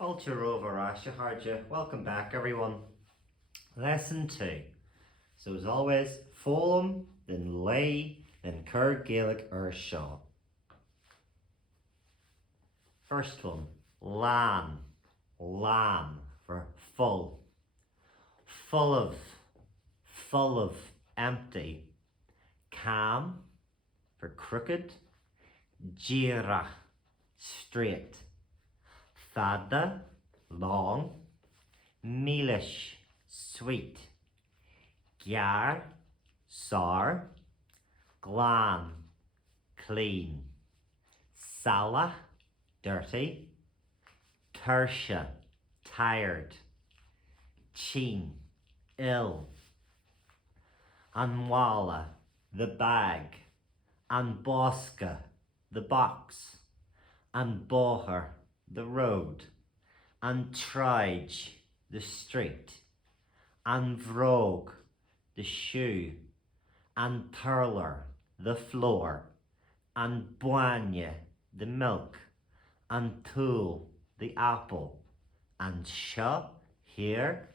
Fáilte over Asha Harja. Welcome back, everyone. Lesson 2. So, as always, Fulham, then Lay, then Cur Gaelic or Shaw. First one, Lan. Lan for full. Full of, empty. Cam for crooked. Gira, straight. Fada, long. Milish, sweet. Gyar, sour. Glan, clean. Sala, dirty. Tersha, tired. Chin, ill. Anwala, the bag. Anbosca, the box. Anboher, the road. Antrige, the street. Anvrog, the shoe. Anturler, the floor. Anboigne, the milk. Antool, the apple. And sha, here.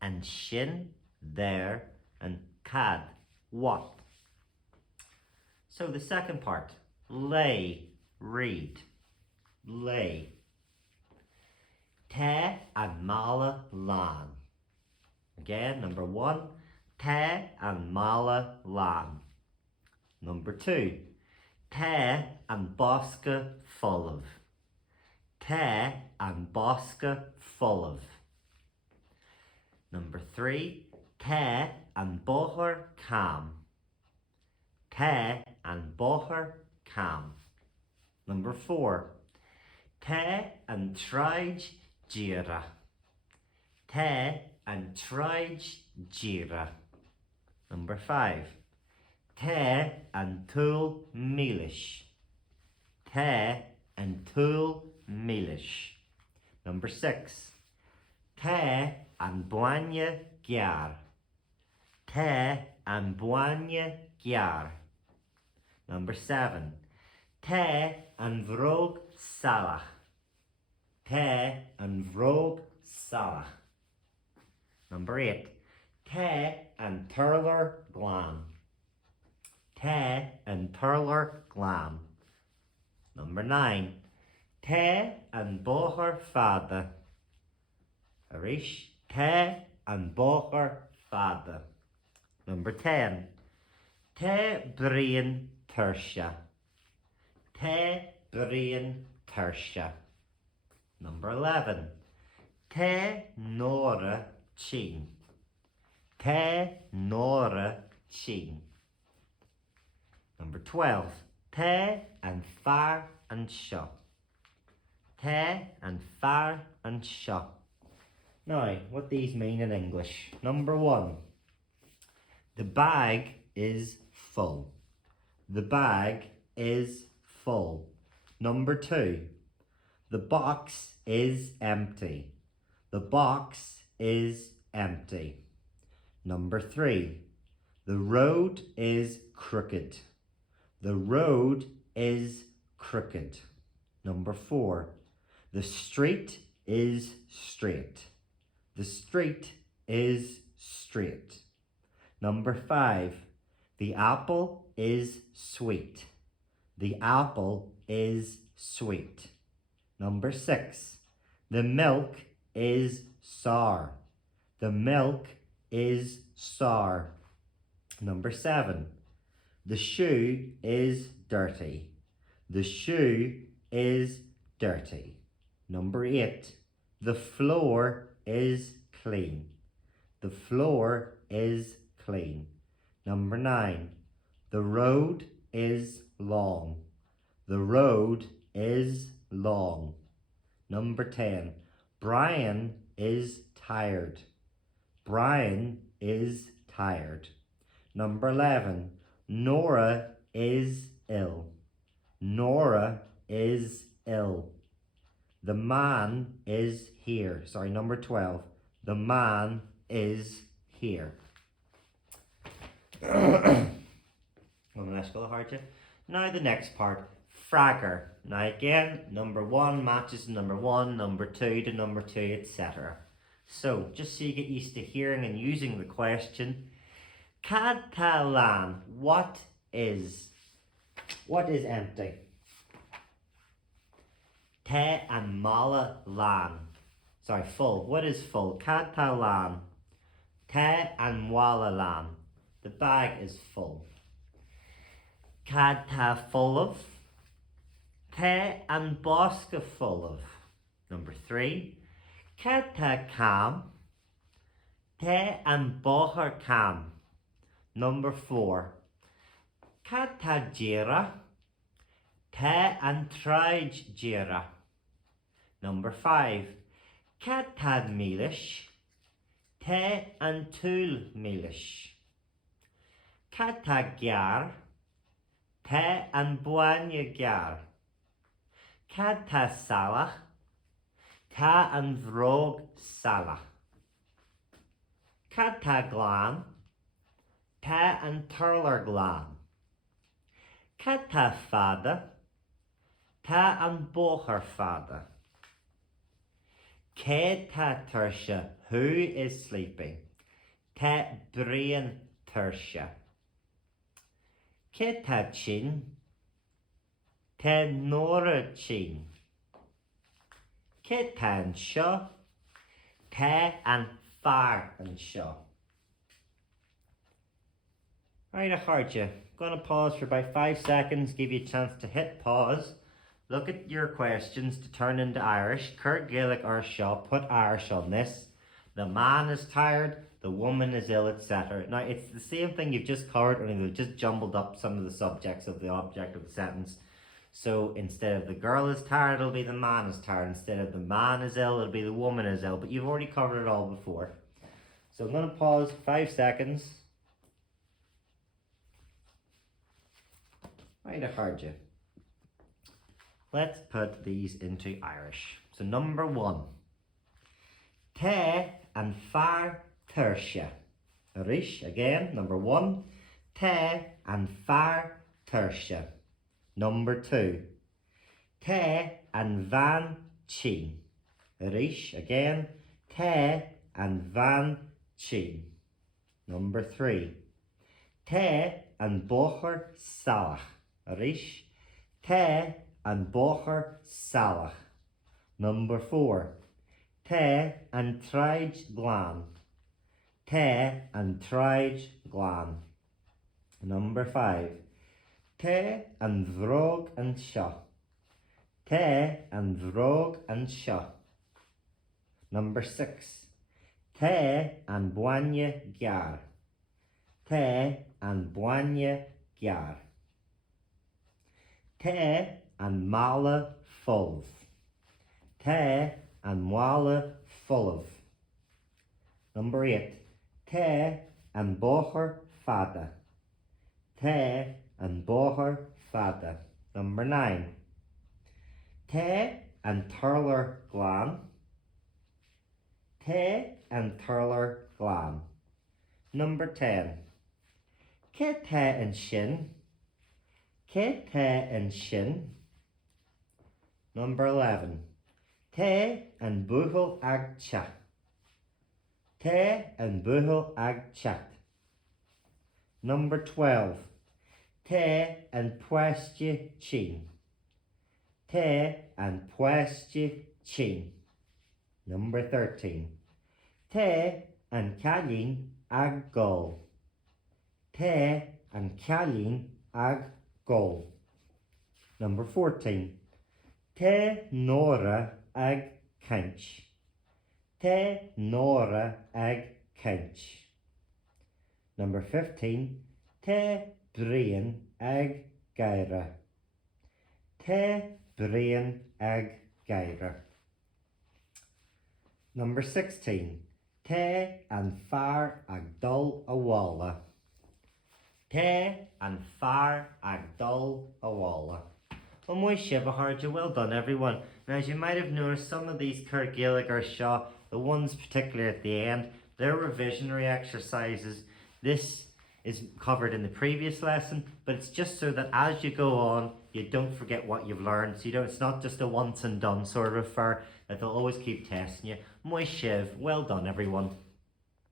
And shin, there. And cad, what. So the second part, lay, read. Lay. Te and mala lan. Again, number 1, te and mala lan. Number 2, te and bosca full of. Te and bosca full of. Number 3, te and boher cam. Te and boher cam. Number 4, te and trige gira. Te and trige gira. Number 5, te and tool milish. Te and tool milish. Number 6, te and boigne gyar. Te and boigne gyar. Number 7, te and vrog salach. Te and vrog salach. Number 8, te and turler glan. Te and turler glan. Number 9, te and boher fada. Arish, te and boher fada. Number 10, te brian tersha. Te brian tersha. Number 11, te nora chin. Te nora chin. Number 12, te and far and sha. Te and far and sha. Now, what these mean in English. Number 1, the bag is full. The bag is full. Number 2, the box is empty. The box is empty. Number 3, the road is crooked. The road is crooked. Number 4, the street is straight. The street is straight. Number 5, the apple is sweet. The apple is sweet. Number 6, the milk is sour. The milk is sour. Number 7, the shoe is dirty. The shoe is dirty. Number 8, the floor is clean. The floor is clean. Number 9, the road is long. The road is long. Number 10, Brian is tired. Brian is tired. Number 11, Nora is ill. Nora is ill. The man is here. Sorry, number 12. The man is here. Now the next part, fragger. Now again, number 1 matches number 1, number 2 to number 2, etc. So, just so you get used to hearing and using the question, Catalan, what is empty? Te and mala lan. Sorry, full. What is full? Catalan. Te and wala lan. The bag is full. Cata full of. Te and bosca full of. Number 3. Cata cam. Te and boher cam. Number 4. Cata jira. Te and trige jira. Number 5. Catad milish. Te and tul milish. Catagyar. Te and buanya gyar. Cata salach. Ta and vrog salach. Cataglan. Ta and turler glan. Cata fada. Ta and boher fada. Ke ta tersha, who is sleeping? Te brian tersha. Ke ta chin? Te nora chin. Ke tan sha? Te and far and sha. Right, I heard you. Gonna pause for about 5 seconds, give you a chance to hit pause. Look at your questions to turn into Irish. Cur Gaelic or Shaw, put Irish on this. The man is tired, the woman is ill, etc. Now, it's the same thing you've just covered, only they've just jumbled up some of the subjects of the object of the sentence. So instead of the girl is tired, it'll be the man is tired. Instead of the man is ill, it'll be the woman is ill. But you've already covered it all before. So I'm going to pause 5 seconds. Right, I heard you. Let's put these into Irish. So number 1. Te and far tersha. Irish again, number 1. Te and far tersha. Number 2. Te and van chin. Irish again. Te and van chin. Number 3. Te and bocher salach. Irish. Te and bocher salach. Number 4. Te and trige glan. Te and trige glan. Number 5. Te and vrog and sha. Te and vrog and sha. Number 6. Te and buanya gyar. Te and buanya gyar. Te and mala full. Te and mala full. Number 8. Te and boher fada. Te and boher fada. Number 9. Te and turler glan. Te and turler glan. Number 10. Ke te and shin. Ke te and shin. Number 11. Te and buhel ag chat. Te and buhel ag chat. Number 12. Te and puestje chin. Te and puestje chin. Number 13. Te and kalin ag gol. Te and kalin ag gol. Number 14. Te nora ag kench. Te nora ag kench. Number 15. Te brian ag gaira. Te brian ag gaira. Number 16. Te and far ag dul awala. Te and far ag dul awala. Well, my Shivaharja, well done everyone. Now as you might have noticed, some of these Cur Gaelic or the ones particularly at the end, they're revisionary exercises. This is covered in the previous lesson, but it's just so that as you go on, you don't forget what you've learned. So it's not just a once and done sort of affair, that they'll always keep testing you. Moi Shiv, well done everyone.